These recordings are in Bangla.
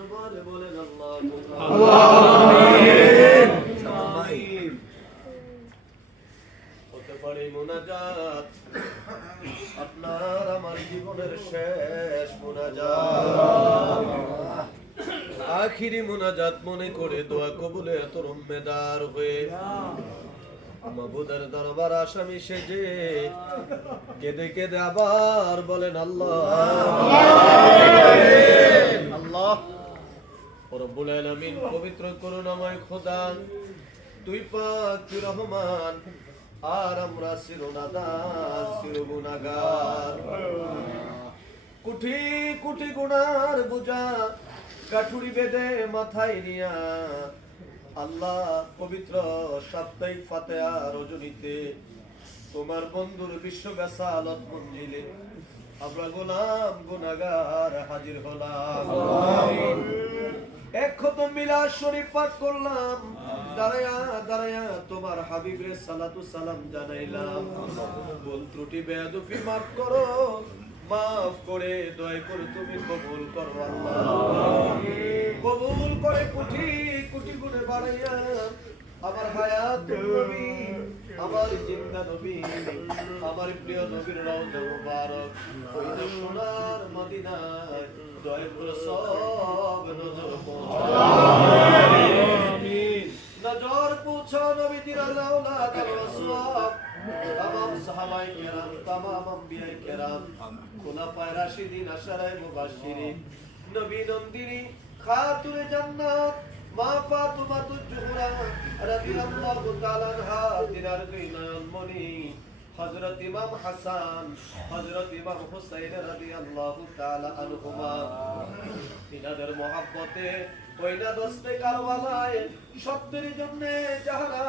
দরবারে বলেন আল্লাহ আমিন। হতে পারে মুনাজাত আপনার আমার জীবনের শেষ মুনাজাত, আখিরি মুনাজাত মনে করে দোয়া কবুলে এত রম্মেদার হয়ে মাবুদের দরবার আসামি সেজে কেঁদে কেঁদে আবার বলেন আল্লাহ আল্লাহ রব্বুল আলামিন। পবিত্র করুণাময় খোদা, তুই পাক, তুই রহমান, আর আমরা চিরনাদার চিরগুনাহগার। কোটি কোটি গুনার বোঝা কাঠুরি বেঁধে মাথায় নিয়া আল্লাহ পবিত্র সাপ্তাহিক ফাতিহা রজনীতে তোমার বন্ধুর বিশ্বব্যাসালত মঞ্জিলে আমরা গোলাম গুনাহগার হাজির হলাম। এক খতম মিলাদ শরীফ পাঠ করলাম, দাঁড়ায়া দাঁড়ায়া তোমার হাবিবের সালাতু সালাম জানাইলাম। ভুল ত্রুটি বেয়াদবি মাফ করো, মাফ করে দয়া করে তুমি কবুল করো আল্লাহ। কবুল করে কোটি কোটি গুণে বাড়াইয়া আমার হায়াত নবী, আমার জিন্দা নবী, আমার প্রিয় নবীর রওজা মুবারক ওই যে সোনার মদিনায় দয়া করে সব নজর পৌঁছাও আমিন। নজর পৌঁছাও নবীজির আওলাদ রাসূল तमाम साहबाए किराम, तमाम अंबियाए किराम, खुलाफाए राशिदीन, अशराए मुबश्शिरीन, नबी नंदिनी, खातुने जन्नत मां फातिमातुज ज़ुहरा रादियाल्लाहु ताआला अन्हा, दिनार नयन मणि हजरत इमाम हसन, हजरत इमाम हुसैन रादियाल्लाहु ताआला अन्हुमा, इनाদের मोहब्बते ওইনা দস্তে কারবালায় সত্যের জন্য যাহারা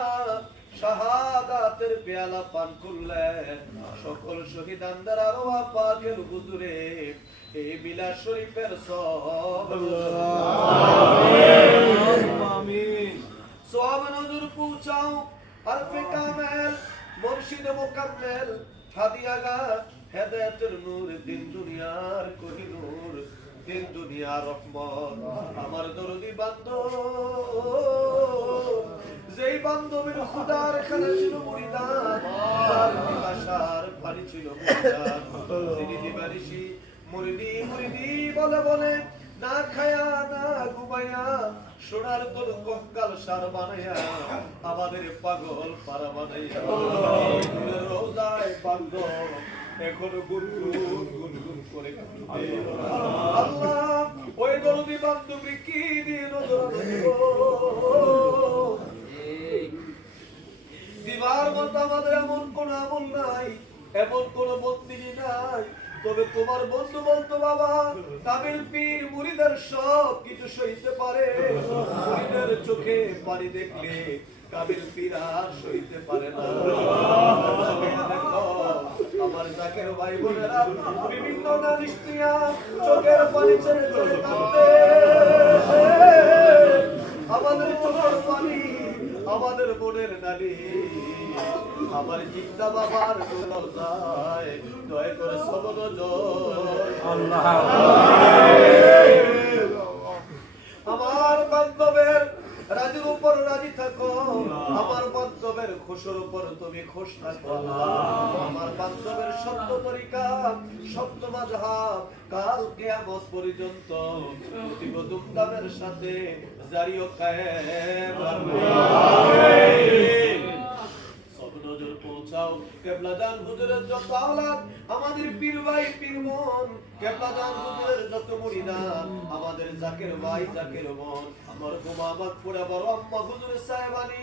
শাহাদাতের পেয়ালা পান করলেন, সকল শহীদানদের আরওয়াহ পাকের হুজুরে এই মিলাদ শরীফের সওয়াব আমিন। সওয়াব নজর পৌঁছাও আরফে কামেল মুর্শিদ মুকাম্মেল হাদিয়াগা হেদায়েতের নূর, দিন দুনিয়ার কোহিনূর, দিন দুনিয়ার রহমত। আমার দরদি বান্ধব, যেই বান্ধবের খুদার খানা ছিল মুরিদান, যার ভাষার পানি ছিল মুরিদান, তিনি দিবানিশি মুরিদি মুরিদি বলে বলে না খায়া না ঘুমায়া সোনার তোর কঙ্কাল সার বানাইয়া আমাদের পাগল পারা বানাইয়া রোজায় পাগল এখনো গুনগুন গুনগুন করে আল্লাহ ওই দরদি বান্ধবী কি দিয়ে নজর দিবার মতো আমাদের এমন কোন আমল নাই, এমন কোন বন্দিনী নাই, তবে তোমার বন্ধু বলতো বাবা কামিল পীর মুরিদের সব কিছু সইতে পারে, মুরিদের চোখে পানি দেখলে কামিল পীর আর সইতে পারে না। দেখো আমার জাকের ভাই বোনেরা বিভিন্ন নালিশিয়া চোখের পানি ছেড়ে ছেড়ে কাঁদতে, আমাদের চোখের পানি আমাদের বোনের নালি আমার জিন্দা বাবার দোলায় দয়া করে সবর আল্লাহ। আমার বান্ধবের রাজির উপর রাজি থাকো, আমার বান্ধবের খুশির উপর তুমি খুশ থাকো। আমার বান্ধবের সত্য তরিকা, সত্য মাযহাব কাল কিয়ামত পর্যন্ত অতীব দুমদামের সাথে জারি ও কায়েম আমিন। সব নজর পৌঁছাও কেবলাজান হুজুরের যত আওলাদ, আমাদের পীর ভাই পীর মন, কেবলাজান হুজুরের যত মুরিদান, আমাদের জাকের ভাই জাকের মন, আমার গোমা মাগফুরা বড় আম্মা হুজুর সাহেবানী